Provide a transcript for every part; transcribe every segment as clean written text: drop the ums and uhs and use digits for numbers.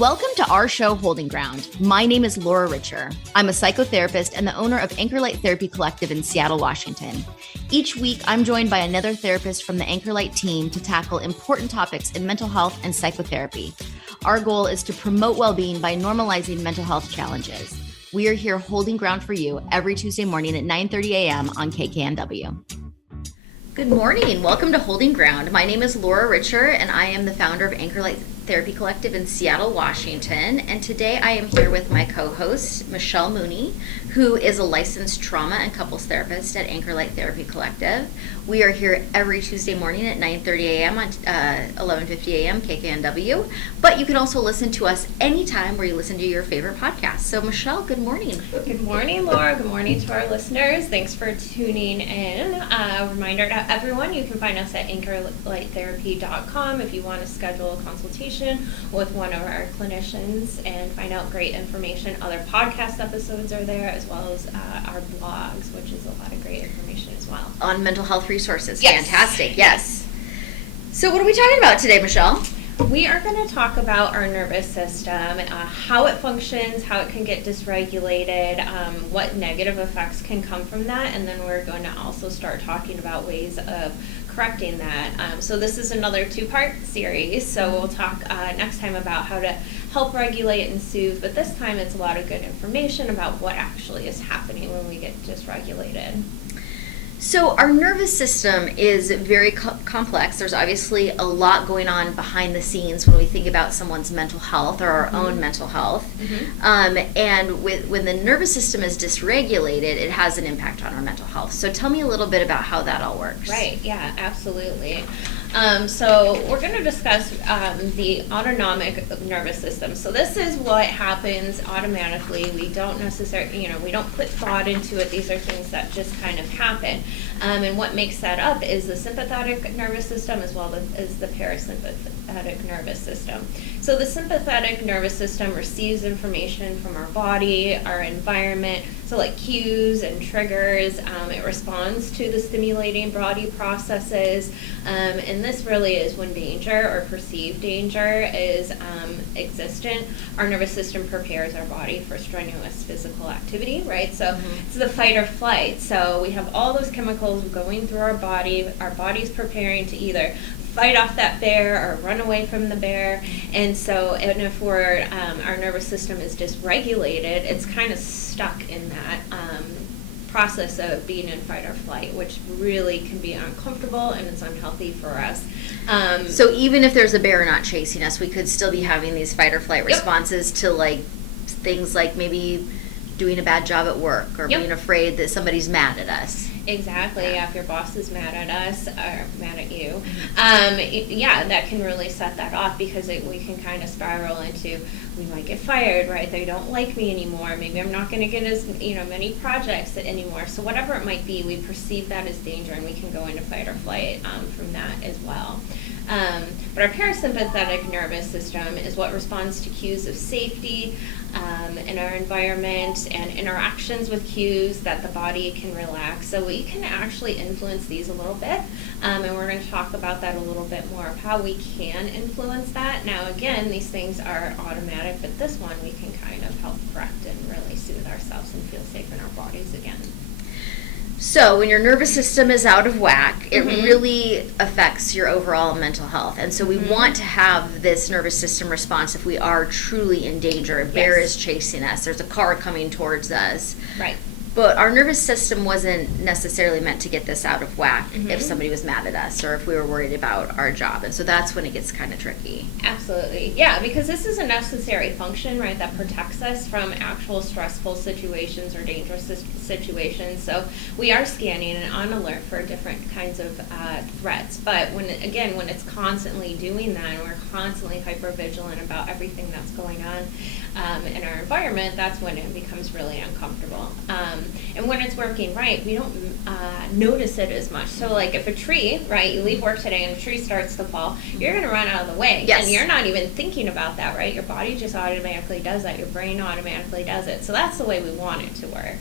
Welcome to our show, Holding Ground. My name is Laura Richer. I'm a psychotherapist and the owner of Anchor Light Therapy Collective in Seattle, Washington. Each week, I'm joined by another therapist from the Anchor Light team to tackle important topics in mental health and psychotherapy. Our goal is to promote well-being by normalizing mental health challenges. We are here holding ground for you every Tuesday morning at 9:30 a.m. on KKNW. Good morning. Welcome to Holding Ground. My name is Laura Richer, and I am the founder of Anchor Light Therapy Collective in Seattle, Washington. And today I am here with my co-host, Michelle Mooney, who is a licensed trauma and couples therapist at Anchor Light Therapy Collective. We are here every Tuesday morning at 9:30 a.m. on 11:50 a.m. KKNW. But you can also listen to us anytime where you listen to your favorite podcast. So, Michelle, good morning. Good morning, Laura. Good morning to our listeners. Thanks for tuning in. Reminder to everyone, you can find us at anchorlighttherapy.com if you want to schedule a consultation with one of our clinicians and find out great information. Other podcast episodes are there, as well as our blogs, which is a lot of great information as well. On mental health resources. Yes. Fantastic. Yes. So what are we talking about today, Michelle? We are going to talk about our nervous system, how it functions, how it can get dysregulated, what negative effects can come from that, and then we're going to also start talking about ways of correcting that. So this is another two-part series, so we'll talk next time about how to help regulate and soothe, but this time it's a lot of good information about what actually is happening when we get dysregulated. So our nervous system is very complex. There's obviously a lot going on behind the scenes when we think about someone's mental health or our own mental health. And when the nervous system is dysregulated, it has an impact on our mental health. So tell me a little bit about how that all works. Right, yeah, absolutely. So we're going to discuss the autonomic nervous system. So this is what happens automatically. We don't necessarily, we don't put thought into it. These are things that just kind of happen. And what makes that up is the sympathetic nervous system as well as the parasympathetic nervous system. So the sympathetic nervous system receives information from our body, our environment, so like cues and triggers. It responds to the stimulating body processes. And this really is when danger or perceived danger is existent. Our nervous system prepares our body for strenuous physical activity, right? So it's the fight or flight. So we have all those chemicals going through our body. Our body's preparing to either fight off that bear or run away from the bear. And if our nervous system is dysregulated, it's kind of stuck in that process of being in fight or flight, which really can be uncomfortable and it's unhealthy for us. So even if there's a bear not chasing us, we could still be having these fight or flight responses to like things like maybe doing a bad job at work or being afraid that somebody's mad at us. Exactly. Yeah, if your boss is mad at us or mad at you, that can really set that off because we can kind of spiral into we might get fired, right? They don't like me anymore. Maybe I'm not going to get as many projects anymore. So whatever it might be, we perceive that as danger, and we can go into fight or flight from that as well. But our parasympathetic nervous system is what responds to cues of safety in our environment and interactions with cues that the body can relax. So we can actually influence these a little bit, and we're going to talk about that a little bit more of how we can influence that. Now, again, these things are automatic, but this one we can kind of help correct and really soothe ourselves and feel safe in our bodies again. So when your nervous system is out of whack, it really affects your overall mental health. And so we want to have this nervous system response if we are truly in danger. A bear is chasing us. There's a car coming towards us. Right. But our nervous system wasn't necessarily meant to get this out of whack if somebody was mad at us or if we were worried about our job. And so that's when it gets kind of tricky. Absolutely. Yeah, because this is a necessary function, right, that protects us from actual stressful situations or dangerous situations. So we are scanning and on alert for different kinds of threats. But when it's constantly doing that and we're constantly hypervigilant about everything that's going on in our environment, that's when it becomes really uncomfortable. And when it's working right, we don't notice it as much. So like if a tree, right, you leave work today and a tree starts to fall, you're going to run out of the way. Yes. And you're not even thinking about that, right? Your body just automatically does that. Your brain automatically does it. So that's the way we want it to work.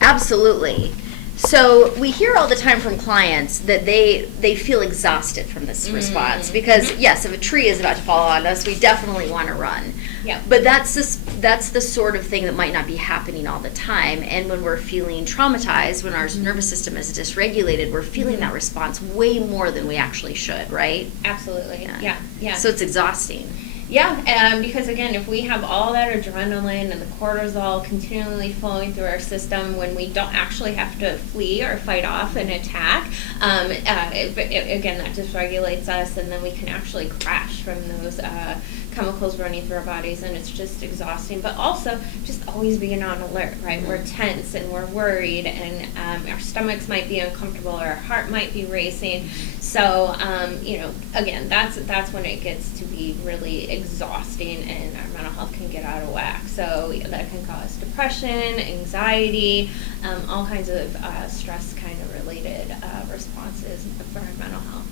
Absolutely. So we hear all the time from clients that they feel exhausted from this response because yes, if a tree is about to fall on us, we definitely want to run. Yeah. But that's the sort of thing that might not be happening all the time. And when we're feeling traumatized, when our nervous system is dysregulated, we're feeling that response way more than we actually should, right? Absolutely. Yeah. So it's exhausting. Yeah, because again, if we have all that adrenaline and the cortisol continually flowing through our system when we don't actually have to flee or fight off an attack, again, that dysregulates us, and then we can actually crash from those chemicals running through our bodies, and it's just exhausting. But also, just always being on alert, right? We're tense and we're worried, and our stomachs might be uncomfortable, or our heart might be racing. So, again, that's when it gets to be really exhausting, and our mental health can get out of whack. So that can cause depression, anxiety, all kinds of stress kind of related responses for our mental health.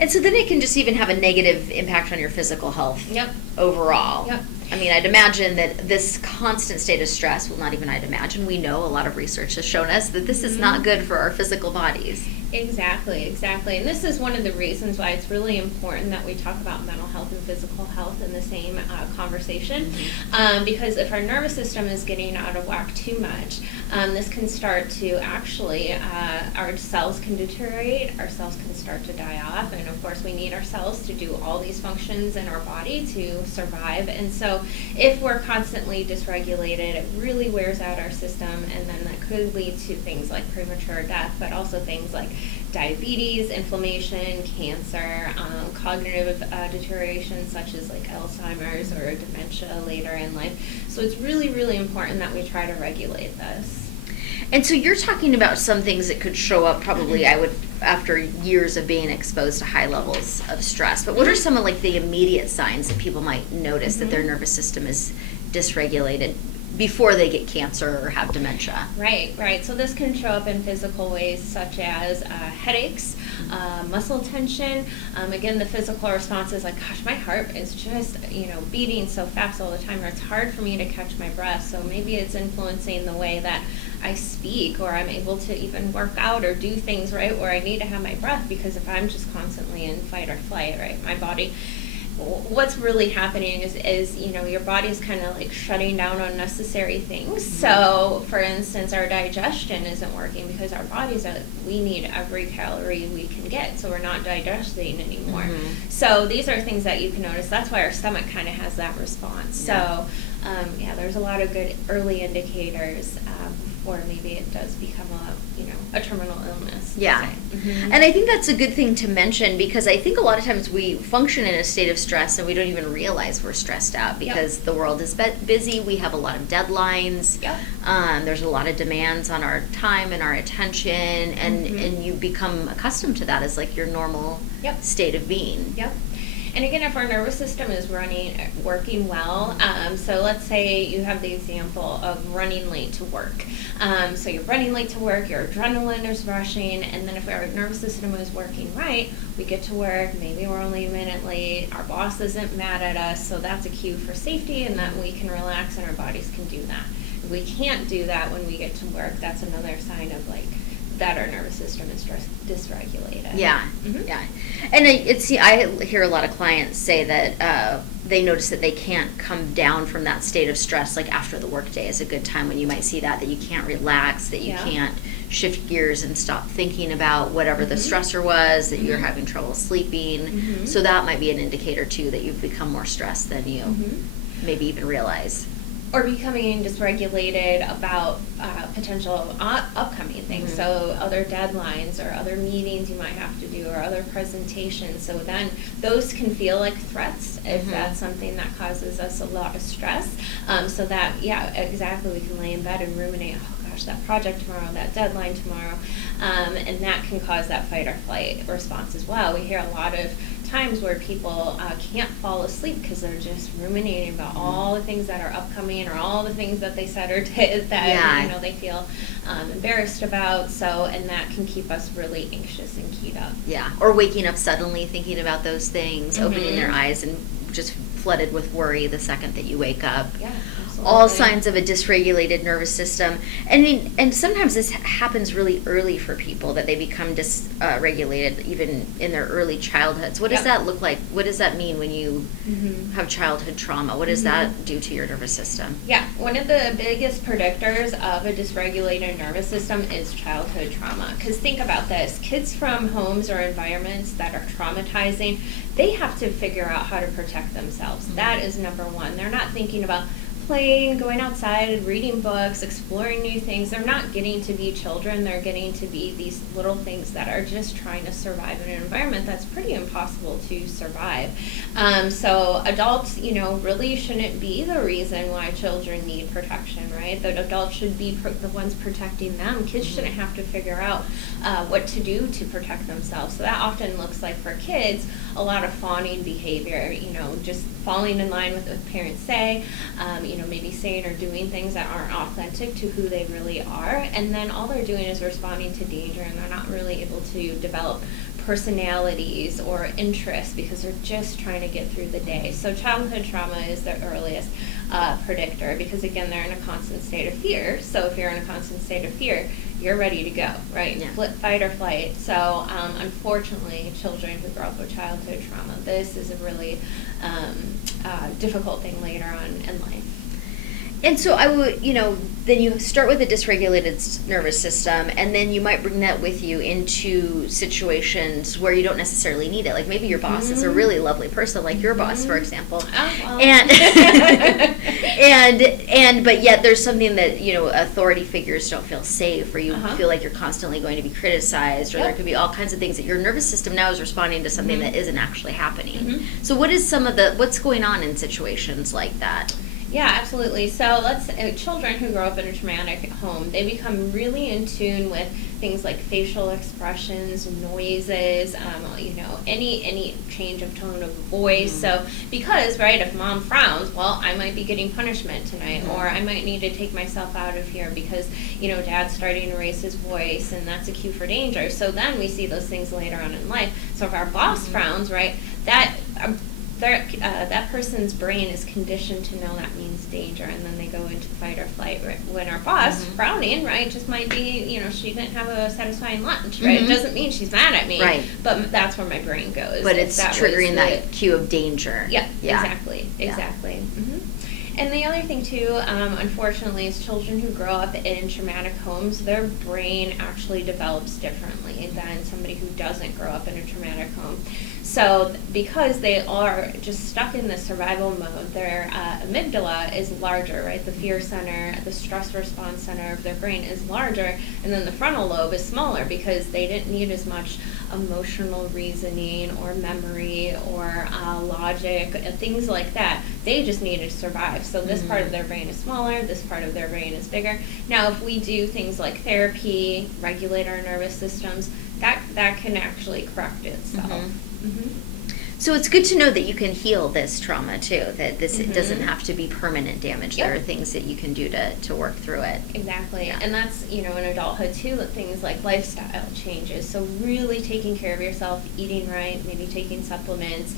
And so then it can just even have a negative impact on your physical health overall. Yep. I mean, I'd imagine that this constant state of stress, well, not even I'd imagine, we know a lot of research has shown us that this is not good for our physical bodies. Exactly. And this is one of the reasons why it's really important that we talk about mental health and physical health in the same conversation. Because if our nervous system is getting out of whack too much, this can start to actually, our cells can deteriorate, our cells can start to die off, and of course we need our cells to do all these functions in our body to survive. And so if we're constantly dysregulated, it really wears out our system, and then that could lead to things like premature death, but also things like diabetes, inflammation, cancer, cognitive deterioration such as like Alzheimer's or dementia later in life. So it's really, really important that we try to regulate this. And so you're talking about some things that could show up probably, after years of being exposed to high levels of stress. But what are some of like the immediate signs that people might notice that their nervous system is dysregulated before they get cancer or have dementia? Right. So this can show up in physical ways such as headaches, muscle tension. Again, the physical response is like, gosh, my heart is just, beating so fast all the time, or it's hard for me to catch my breath. So maybe it's influencing the way that I speak, or I'm able to even work out or do things, right, where I need to have my breath, because if I'm just constantly in fight or flight, right, my body, what's really happening is your body's kind of like shutting down unnecessary things. So for instance, our digestion isn't working because our bodies we need every calorie we can get, so we're not digesting anymore. So these are things that you can notice. That's why our stomach kind of has that response. So there's a lot of good early indicators before maybe it does become a terminal illness. And I think that's a good thing to mention, because I think a lot of times we function in a state of stress and we don't even realize we're stressed out because the world is busy. We have a lot of deadlines. There's a lot of demands on our time and our attention, and you become accustomed to that as like your normal state of being. And again, if our nervous system is working well, so let's say you have the example of running late to work. So you're running late to work, your adrenaline is rushing, and then if our nervous system is working right, we get to work, maybe we're only a minute late, our boss isn't mad at us, so that's a cue for safety and that we can relax and our bodies can do that. If we can't do that when we get to work, that's another sign of that our nervous system is dysregulated. And I hear a lot of clients say that they notice that they can't come down from that state of stress, like after the workday is a good time when you might see that you can't relax, that you can't shift gears and stop thinking about whatever the stressor was, that you're having trouble sleeping. So that might be an indicator too that you've become more stressed than you maybe even realize. Or becoming dysregulated about potential upcoming things, so other deadlines or other meetings you might have to do or other presentations. So then those can feel like threats if that's something that causes us a lot of stress. So that, exactly, we can lay in bed and ruminate, oh gosh, that project tomorrow, that deadline tomorrow, and that can cause that fight or flight response as well. We hear a lot of times where people can't fall asleep because they're just ruminating about all the things that are upcoming or all the things that they said or did that they feel embarrassed about. So, and that can keep us really anxious and keyed up. Or waking up suddenly thinking about those things, opening their eyes and just flooded with worry the second that you wake up. Yeah, absolutely. All signs of a dysregulated nervous system. And sometimes this happens really early for people, that they become dysregulated even in their early childhoods. What does that look like? What does that mean when you have childhood trauma? What does that do to your nervous system? Yeah, one of the biggest predictors of a dysregulated nervous system is childhood trauma. Because think about this, kids from homes or environments that are traumatizing, they have to figure out how to protect themselves. That is number one. They're not thinking about playing, going outside and reading books, exploring new things. They're not getting to be children. They're getting to be these little things that are just trying to survive in an environment that's pretty impossible to survive. So adults, really shouldn't be the reason why children need protection, right? The adults should be the ones protecting them. Kids shouldn't have to figure out what to do to protect themselves. So that often looks like, for kids, a lot of fawning behavior, just falling in line with what parents say, maybe saying or doing things that aren't authentic to who they really are. And then all they're doing is responding to danger, and they're not really able to develop personalities or interests because they're just trying to get through the day. So childhood trauma is the earliest predictor, because again, they're in a constant state of fear. So if you're in a constant state of fear, you're ready to go, right? Yeah. Fight or flight. So unfortunately, children who grow up with childhood trauma, this is a really difficult thing later on in life. And so I would, then you start with a dysregulated nervous system, and then you might bring that with you into situations where you don't necessarily need it. Like maybe your boss is a really lovely person, like your boss, for example. Oh, well. And but yet there's something that, authority figures don't feel safe, or you feel like you're constantly going to be criticized, or there could be all kinds of things that your nervous system now is responding to something that isn't actually happening. So what is what's going on in situations like that? Yeah, absolutely. So children who grow up in a traumatic home, they become really in tune with things like facial expressions, noises, any change of tone of voice. So because, right, if mom frowns, well, I might be getting punishment tonight, or I might need to take myself out of here because, dad's starting to raise his voice, and that's a cue for danger. So then we see those things later on in life. So if our boss frowns, right, that person's brain is conditioned to know that means danger, and then they go into fight or flight. Right? When our boss frowning, right, just might be, she didn't have a satisfying lunch, right? It doesn't mean she's mad at me, right? But that's where my brain goes. But it's triggering that cue of danger. Yeah, exactly. And the other thing too, unfortunately, is children who grow up in traumatic homes, their brain actually develops differently than somebody who doesn't grow up in a traumatic home. So because they are just stuck in the survival mode, their amygdala is larger, right? The fear center, the stress response center of their brain is larger, and then the frontal lobe is smaller because they didn't need as much emotional reasoning or memory or logic, things like that. They just needed to survive. So this part of their brain is smaller, this part of their brain is bigger. Now, if we do things like therapy, regulate our nervous systems, that can actually correct itself. So it's good to know that you can heal this trauma too, that it doesn't have to be permanent damage. There are things that you can do to work through it. Exactly. Yeah. And that's, in adulthood too, things like lifestyle changes. So really taking care of yourself, eating right, maybe taking supplements,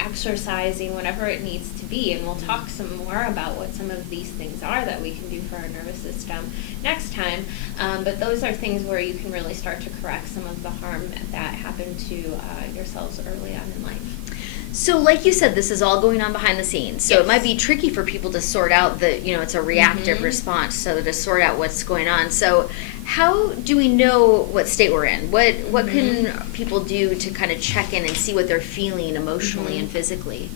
exercising, whatever it needs to be. And we'll talk some more about what some of these things are that we can do for our nervous system next time. But those are things where you can really start to correct some of the harm that happened to yourselves early on in life. So like you said, this is all going on behind the scenes. So it might be tricky for people to sort out it's a reactive response, so to sort out what's going on. So how do we know what state we're in? What can people do to kind of check in and see what they're feeling emotionally and physically?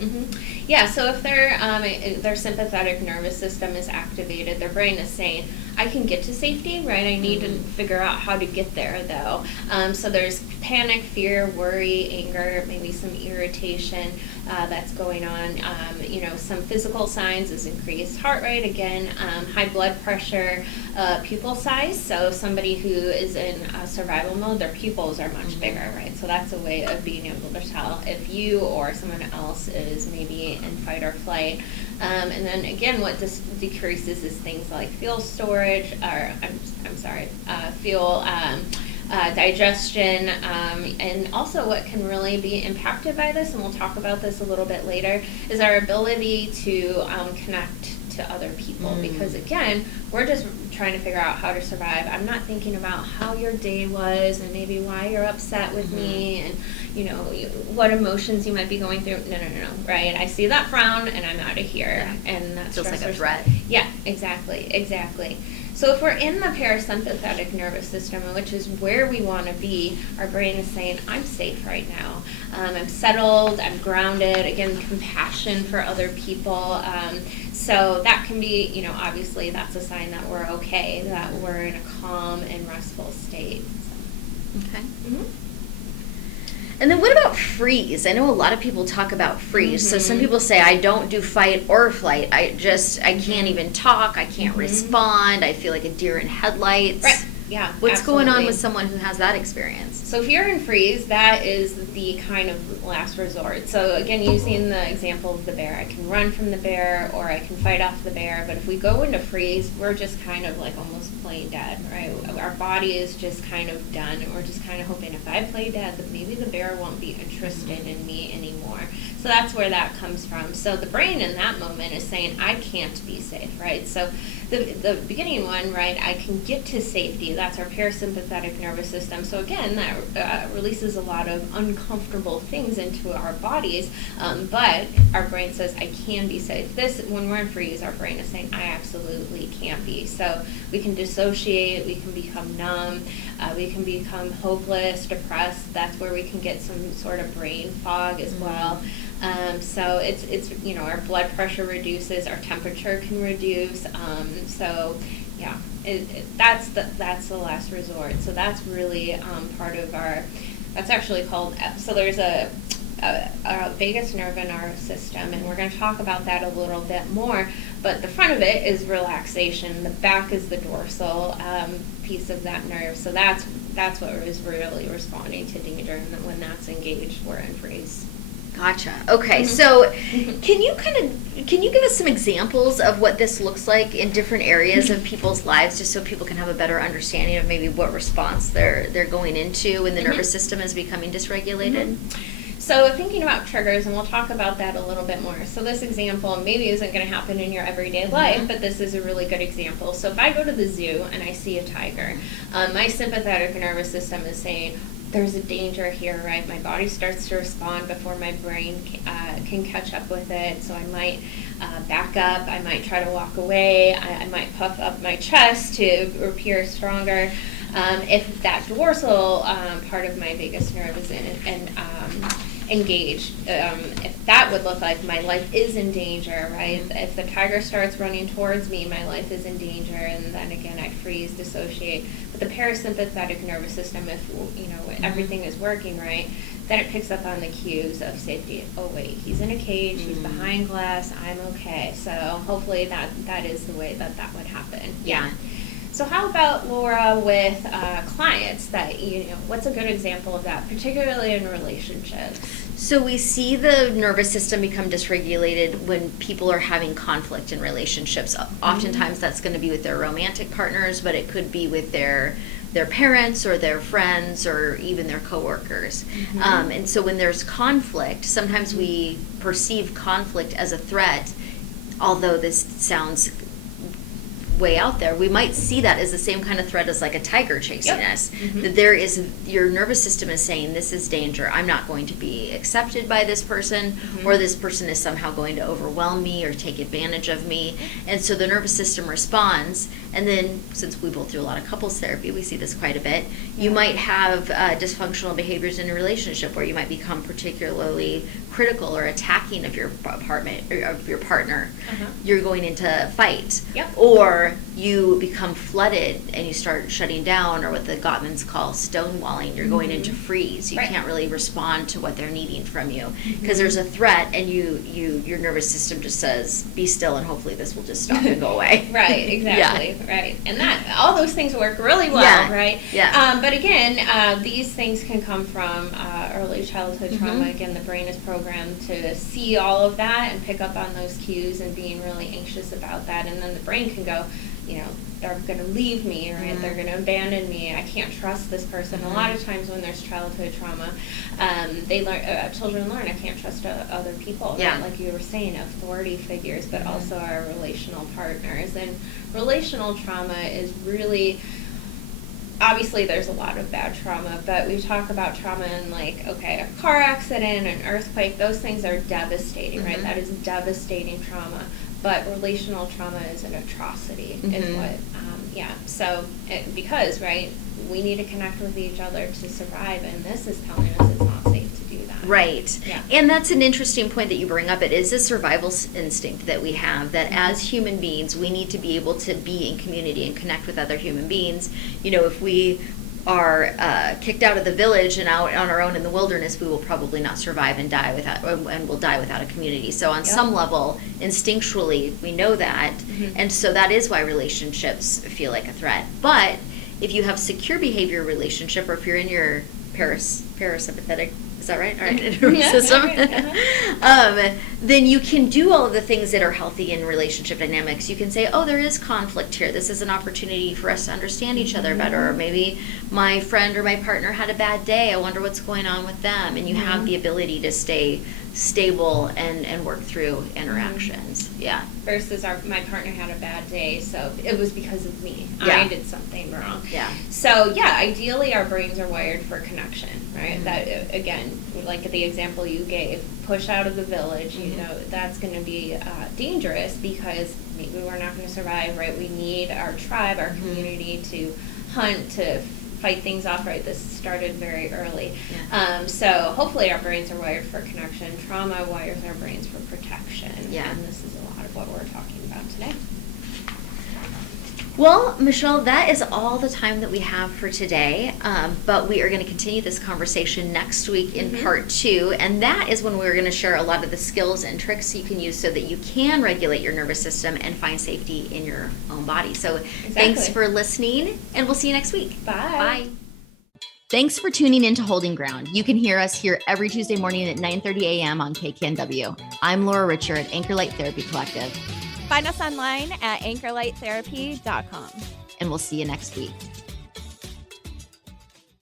Yeah, so if their sympathetic nervous system is activated, their brain is saying, I can get to safety, right? I need to figure out how to get there, though. So there's panic, fear, worry, anger, maybe some irritation that's going on. Some physical signs is increased heart rate, again, high blood pressure, pupil size. So somebody who is in survival mode, their pupils are much bigger, right? So that's a way of being able to tell if you or someone else is maybe in fight or flight. And then again, what this decreases is things like fuel storage, or fuel digestion, and also what can really be impacted by this, and we'll talk about this a little bit later, is our ability to connect to other people. Because again, we're just trying to figure out how to survive. I'm not thinking about how your day was and maybe why you're upset with me and what emotions you might be going through. No, right? I see that frown and I'm out of here. Yeah. And that's feels like a threat. Yeah, exactly. So if we're in the parasympathetic nervous system, which is where we want to be, our brain is saying, I'm safe right now. I'm settled, I'm grounded. Again, compassion for other people. So that can be, obviously that's a sign that we're okay, that we're in a calm and restful state. So. Okay. Mm-hmm. And then what about freeze? I know a lot of people talk about freeze. So some people say, I don't do fight or flight. I can't even talk. I can't respond. I feel like a deer in headlights. Right. Yeah. What's absolutely. going on with someone who has that experience? So if you're in freeze, that is the kind of last resort. So again, using the example of the bear, I can run from the bear or I can fight off the bear. But if we go into freeze, we're just kind of like almost playing dead, right? Our body is just kind of done. And we're just kind of hoping if I play dead, that maybe the bear won't be interested in me anymore. So that's where that comes from. So the brain in that moment is saying, I can't be safe, right? So the beginning one, right, I can get to safety. That's our parasympathetic nervous system. So again, that releases a lot of uncomfortable things into our bodies, but our brain says, I can be safe. When we're in freeze, our brain is saying, I absolutely can't be. So we can dissociate, we can become numb, we can become hopeless, depressed. That's where we can get some sort of brain fog as well. So it's our blood pressure reduces, our temperature can reduce. So yeah, that's the last resort. So that's really part of that's actually called, so there's a vagus nerve in our system, and we're going to talk about that a little bit more, but the front of it is relaxation. The back is the dorsal piece of that nerve. So that's what is really responding to danger, and when that's engaged, we're in freeze. Gotcha. Okay, so can you give us some examples of what this looks like in different areas of people's lives, just so people can have a better understanding of maybe what response they're going into when the nervous system is becoming dysregulated? So thinking about triggers, and we'll talk about that a little bit more. So this example maybe isn't going to happen in your everyday life, but this is a really good example. So if I go to the zoo and I see a tiger, my sympathetic nervous system is saying, there's a danger here, right? My body starts to respond before my brain can catch up with it. So I might back up. I might try to walk away. I might puff up my chest to appear stronger. If that dorsal part of my vagus nerve is engaged, if that would look like my life is in danger, right? If the tiger starts running towards me, my life is in danger, and then again I freeze, dissociate. But the parasympathetic nervous system, if everything is working right, then it picks up on the cues of safety. Oh wait, he's in a cage, he's behind glass, I'm okay. So hopefully that is the way that would happen. Yeah. So how about, Laura, with clients that, what's a good example of that, particularly in relationships? So we see the nervous system become dysregulated when people are having conflict in relationships. Oftentimes that's going to be with their romantic partners, but it could be with their parents or their friends or even their coworkers. And so when there's conflict, sometimes we perceive conflict as a threat, although this sounds way out there, we might see that as the same kind of threat as like a tiger chasing us. That there is, your nervous system is saying, this is danger. I'm not going to be accepted by this person, or this person is somehow going to overwhelm me or take advantage of me. And so the nervous system responds. And then, since we both do a lot of couples therapy, we see this quite a bit. You might have dysfunctional behaviors in a relationship where you might become particularly critical or attacking of your partner. You're going into fight. Or you become flooded and you start shutting down, or what the Gottmans call stonewalling. You're going into freeze. You can't really respond to what they're needing from you because there's a threat, and your nervous system just says, be still, and hopefully this will just stop and go away. Right, exactly. Right. And that all those things work really well, right? But again, these things can come from early childhood trauma. Again, the brain is programmed to see all of that and pick up on those cues and being really anxious about that. And then the brain can go, they're going to leave me, right? They're going to abandon me. I can't trust this person. A lot of times when there's childhood trauma, children learn I can't trust other people. Yeah. Right? Like you were saying, authority figures, but also our relational partners. And relational trauma is really, obviously there's a lot of bad trauma, but we talk about trauma in like, okay, a car accident, an earthquake, those things are devastating, right? That is devastating trauma. But relational trauma is an atrocity, is what, So, because, right, we need to connect with each other to survive, and this is telling us it's not safe to do that. Right. Yeah. And that's an interesting point that you bring up. It is a survival instinct that we have, that as human beings, we need to be able to be in community and connect with other human beings. If we are kicked out of the village and out on our own in the wilderness, we will probably not survive and will die without a community. So on some level, instinctually, we know that, and so that is why relationships feel like a threat. But if you have secure behavior relationship, or if you're in your parasympathetic, is that right? All right, nervous system. Then you can do all of the things that are healthy in relationship dynamics. You can say, oh, there is conflict here. This is an opportunity for us to understand each other better. Or maybe my friend or my partner had a bad day. I wonder what's going on with them. And you have the ability to stay stable and work through interactions. Yeah. Versus my partner had a bad day, so it was because of me. Yeah. I did something wrong. Yeah. So ideally our brains are wired for connection, right? That again, like the example you gave, push out of the village, that's going to be dangerous because maybe we're not going to survive, right? We need our tribe, our community to hunt, to fight things off, right? This started very early. Yeah. So hopefully our brains are wired for connection. Trauma wires our brains for protection. Yeah. And this is a lot of what we're talking about today. Well, Michelle, that is all the time that we have for today, but we are going to continue this conversation next week in part 2, and that is when we're going to share a lot of the skills and tricks you can use so that you can regulate your nervous system and find safety in your own body. So Thanks for listening, and we'll see you next week. Bye. Bye. Thanks for tuning in to Holding Ground. You can hear us here every Tuesday morning at 9:30 a.m. on KKNW. I'm Laura Richer at Anchor Light Therapy Collective. Find us online at anchorlighttherapy.com. And we'll see you next week.